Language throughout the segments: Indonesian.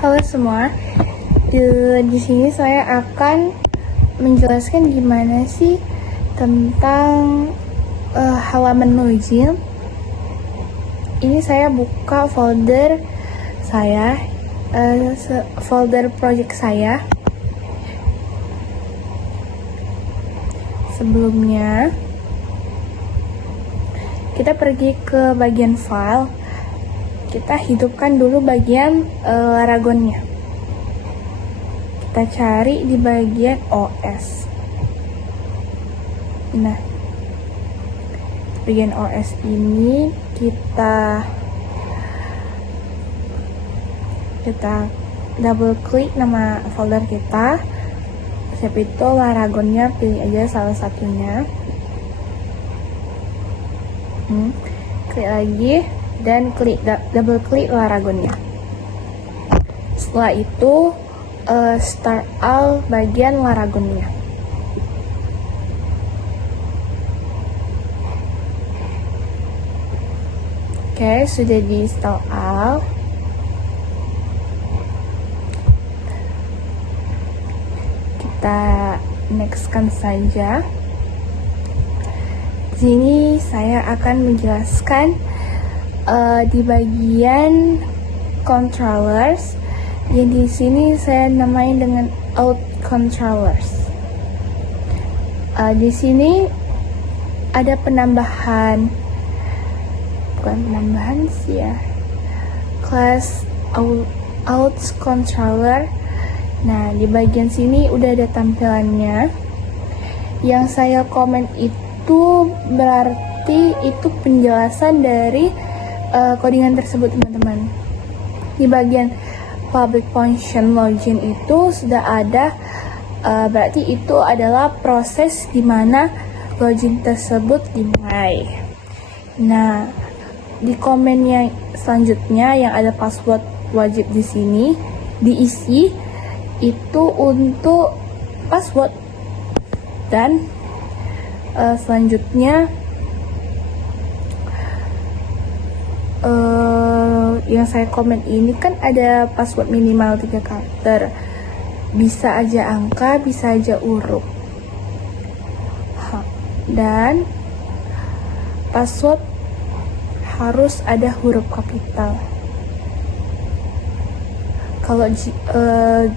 Halo semua, di sini saya akan menjelaskan gimana sih tentang halaman login. Ini saya buka folder saya, folder project saya. Sebelumnya, kita pergi ke bagian file. Kita hidupkan dulu bagian Laragonnya. Kita cari di bagian OS. Nah, bagian OS ini kita double klik nama folder kita. Siapa itu Laragonnya, pilih aja salah satunya. Klik lagi dan double klik Laragonnya. Setelah itu start all bagian Laragonnya. Oke, sudah di install all. Kita nextkan saja. Di sini saya akan menjelaskan di bagian controllers, yang di sini saya namain dengan out controllers. Di sini ada penambahan, bukan penambahan sih ya, class out controller. Nah, di bagian sini udah ada tampilannya. Yang saya komen itu berarti itu penjelasan dari codingan tersebut, teman-teman. Di bagian public function login itu sudah ada, berarti itu adalah proses di mana login tersebut dimulai. Nah, di komen yang selanjutnya yang ada password wajib di sini diisi itu untuk password, dan selanjutnya yang saya komen ini kan ada password minimal 3 karakter, bisa aja angka, bisa aja huruf, dan password harus ada huruf kapital. Kalau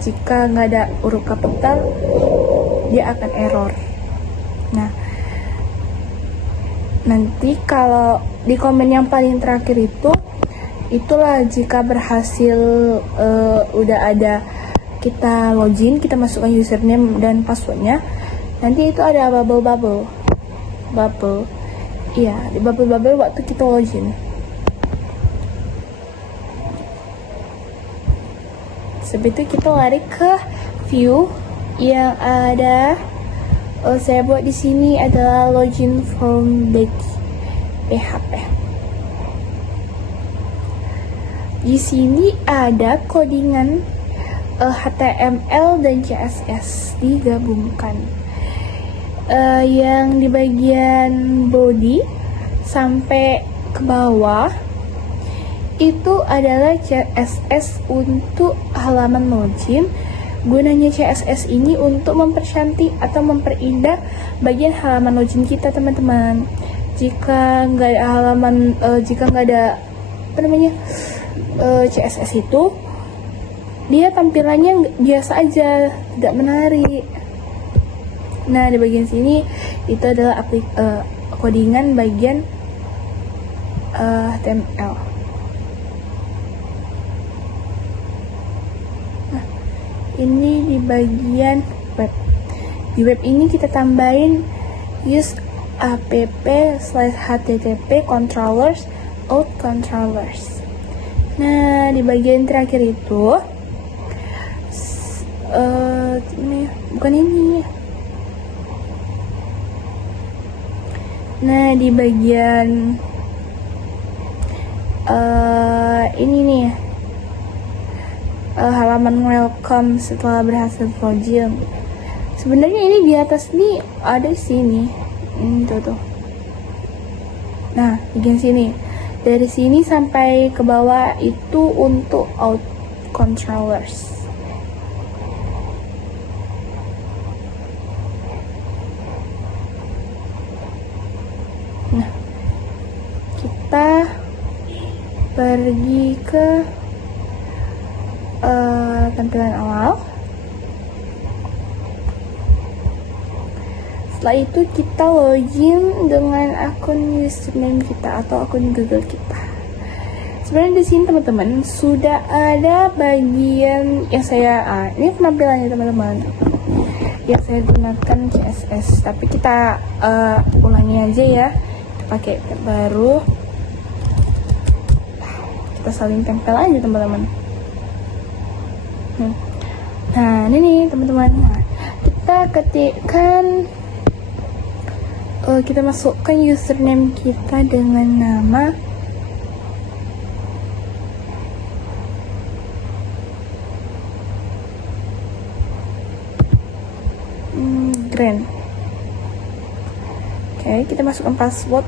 jika nggak ada huruf kapital, dia akan error. Nah, nanti kalau di komen yang paling terakhir itulah jika berhasil udah ada kita login, kita masukkan username dan passwordnya, nanti itu ada bubble. Iya, di bubble waktu kita login. Sebelum itu kita lari ke view yang ada, saya buat di sini adalah login from PHP. Di sini ada codingan HTML dan CSS digabungkan. Yang di bagian body sampai ke bawah itu adalah CSS untuk halaman login. Gunanya CSS ini untuk mempercantik atau memperindah bagian halaman login kita, teman-teman. Jika nggak ada halaman, jika nggak ada CSS itu, dia tampilannya biasa aja, tidak menarik. Nah, di bagian sini itu adalah codingan bagian HTML. Nah, ini di bagian web. Di web ini kita tambahin use app/http controllers out controllers. Nah, di bagian terakhir itu bukan ini. Nah, di bagian ini nih, halaman welcome setelah berhasil login. Sebenarnya ini di atas nih ada sini, tuh. Nah, bagian sini. Dari sini sampai ke bawah itu untuk out controllers. Nah, kita pergi ke tampilan awal. Setelah itu kita login dengan akun username kita atau akun Google kita. Sebenarnya di sini teman-teman sudah ada bagian yang saya ini penampilannya teman-teman. Yang saya gunakan CSS, tapi kita ulangi aja ya. Kita pakai tab baru. Kita saling tempel aja teman-teman. Nah ini nih teman-teman. Nah, kita ketikkan. Kita masukkan username kita dengan nama Grand. Oke, kita masukkan password.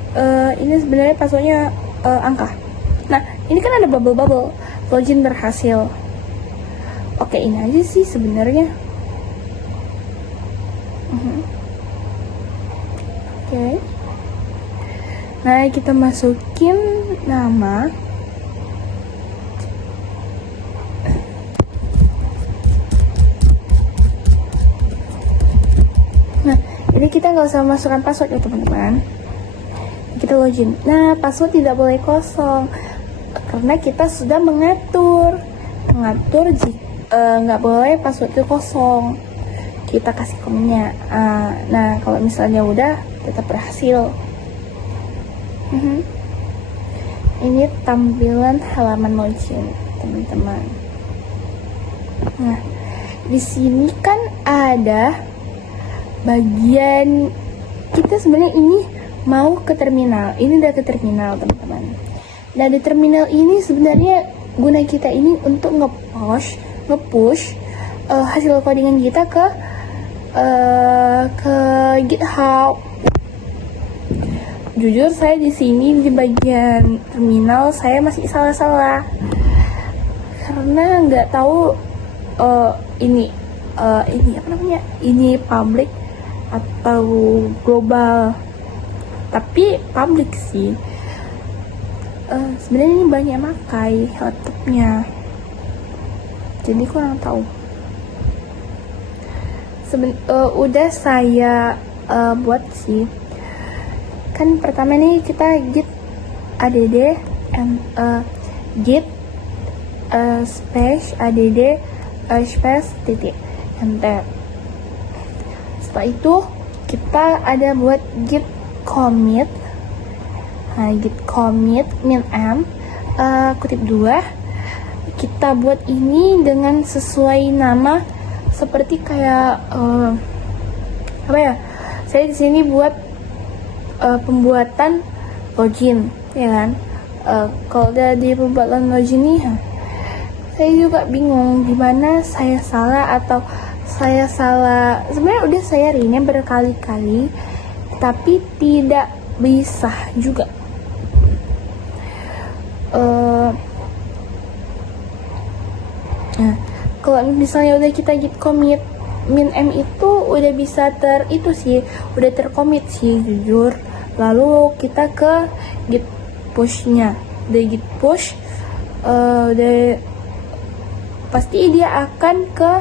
Ini sebenarnya passwordnya angka. Nah, ini kan ada bubble-bubble. Login berhasil. Oke, ini aja sih sebenarnya. Oke. Nah, kita masukin nama. Nah, ini kita nggak usah masukkan password ya teman-teman. Kita login. Nah, password tidak boleh kosong karena kita sudah mengatur nggak boleh password itu kosong. Kita kasih komennya. Nah, kalau misalnya udah tetap berhasil. Ini tampilan halaman login teman-teman. Nah, di sini kan ada bagian kita sebenarnya ini mau ke terminal. Ini udah ke terminal teman-teman. Nah, di terminal ini sebenarnya guna kita ini untuk nge-push hasil codingan kita ke GitHub. Jujur saya di sini di bagian terminal saya masih salah-salah karena nggak tahu ini apa namanya, ini public atau global, tapi public sih. Sebenarnya ini banyak makai laptopnya, jadi kurang tahu. Udah saya buat sih. Kan pertama nih kita git add and git space add space titik enter. Setelah itu kita ada buat git commit. Nah, git commit min m kutip 2. Kita buat ini dengan sesuai nama seperti kayak apa ya? Saya di sini buat pembuatan login, ya kan? Kalau udah di pembuatan login nih, saya juga bingung gimana saya salah atau saya salah. Sebenarnya udah saya rename berkali-kali, tapi tidak bisa juga. Nah, kalau misalnya udah kita git commit min m itu udah bisa udah tercommit sih jujur. Lalu kita ke git push-nya. Dari git push pasti dia akan ke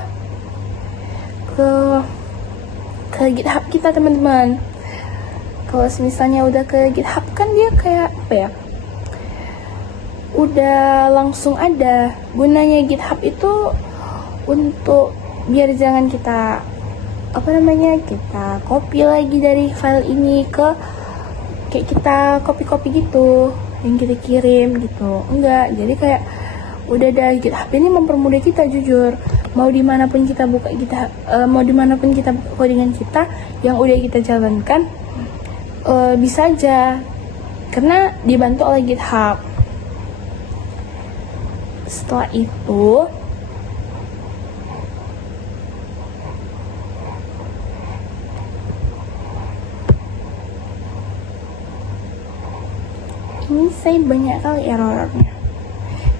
GitHub kita teman-teman. Kalau misalnya udah ke GitHub kan dia kayak apa ya, udah langsung ada. Gunanya GitHub itu untuk biar jangan kita kita copy lagi dari file ini ke kayak kita copy gitu yang kita kirim gitu. Enggak, jadi kayak udah ada GitHub ini mempermudah kita jujur. Mau dimanapun kita buka GitHub, mau dimanapun kita buka codingan kita yang udah kita jalankan, bisa aja karena dibantu oleh GitHub. Setelah itu ini saya banyak kali errornya.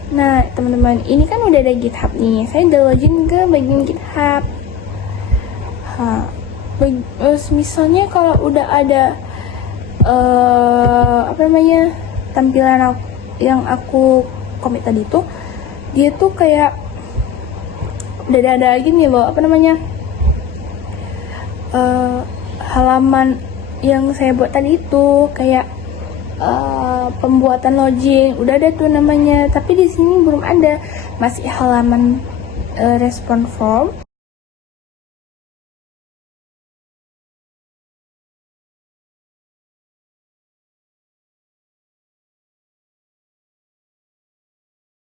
Nah, teman-teman, ini kan udah ada GitHub nih. Saya udah login ke bagian GitHub. Misalnya kalau udah ada tampilan yang aku komit tadi tuh, dia tuh kayak udah ada gini loh, halaman yang saya buat tadi itu kayak pembuatan login udah ada tuh namanya, tapi di sini belum ada, masih halaman respon form.